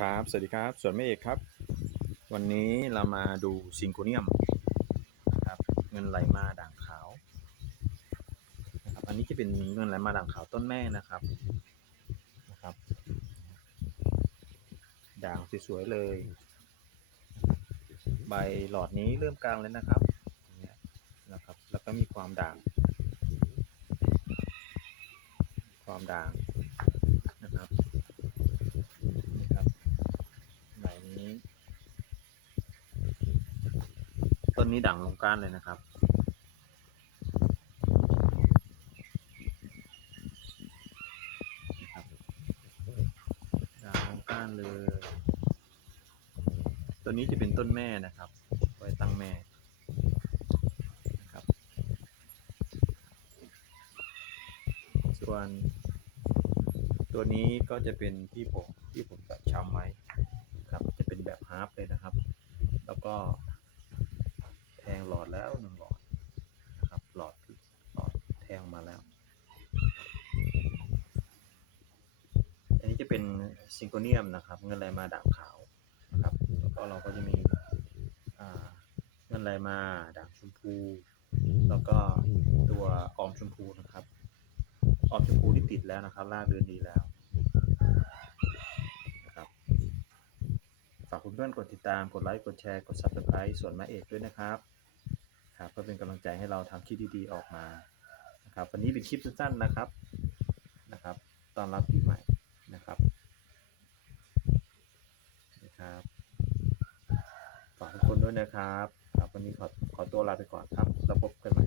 ครับ สวัสดีครับ ส่วนแม่เอกครับ วันนี้เรามาดูซิงโกเนียมนะครับเงินไหลมาด่างขาวนะครับ อันนี้จะเป็นเงินไหลมาด่างขาวต้นแม่นะครับนะครับ ด่างสวยๆเลย ใบหลอดนี้เริ่มกลางเลยนะครับอย่นะครับ แล้วก็มีความด่าง ความด่างนะครับนี่ครับใบนี้ ต้นนี้ด่างลงก้านเลยนะครับ ด่างลงก้านเลย ตัวนี้จะเป็นต้นแม่นะครับ ไว้ตั้งแม่นะครับ ส่วนตัวนี้ก็จะเป็นที่ผมที่ผมตัดช้ำไว้ครับ จะเป็นแบบฮาร์ปเลยนะครับ แล้วก็ หลอดแล้วหนึ่งหลอดนะครับ หลอดหลอดแทงมาแล้ว อันนี้จะเป็นซิงโกเนียมนะครับ เงินไหลมาด่างขาวนะครับ แล้วก็เราก็จะมีเงินไหลมาด่างชมพู แล้วก็ตัวออมชมพูนะครับ ออมชมพูที่ติดแล้วนะครับลากเดินดีแล้วนะครับฝากเพื่อนๆกดติดตาม กดไลค์ กดแชร์ กด subscribe ส่วนแม่เอกด้วยนะครับ ครับเพื่อเป็นกำลังใจให้เราทำคลิปดีๆออกมานะครับ วันนี้เป็นคลิปสั้นๆนะครับนะครับ ตอนรับปีใหม่นะครับนะครับฝากทุกคนด้วยนะครับครับ วันนี้ขอขอตัวลาไปก่อนครับ แล้วพบกัน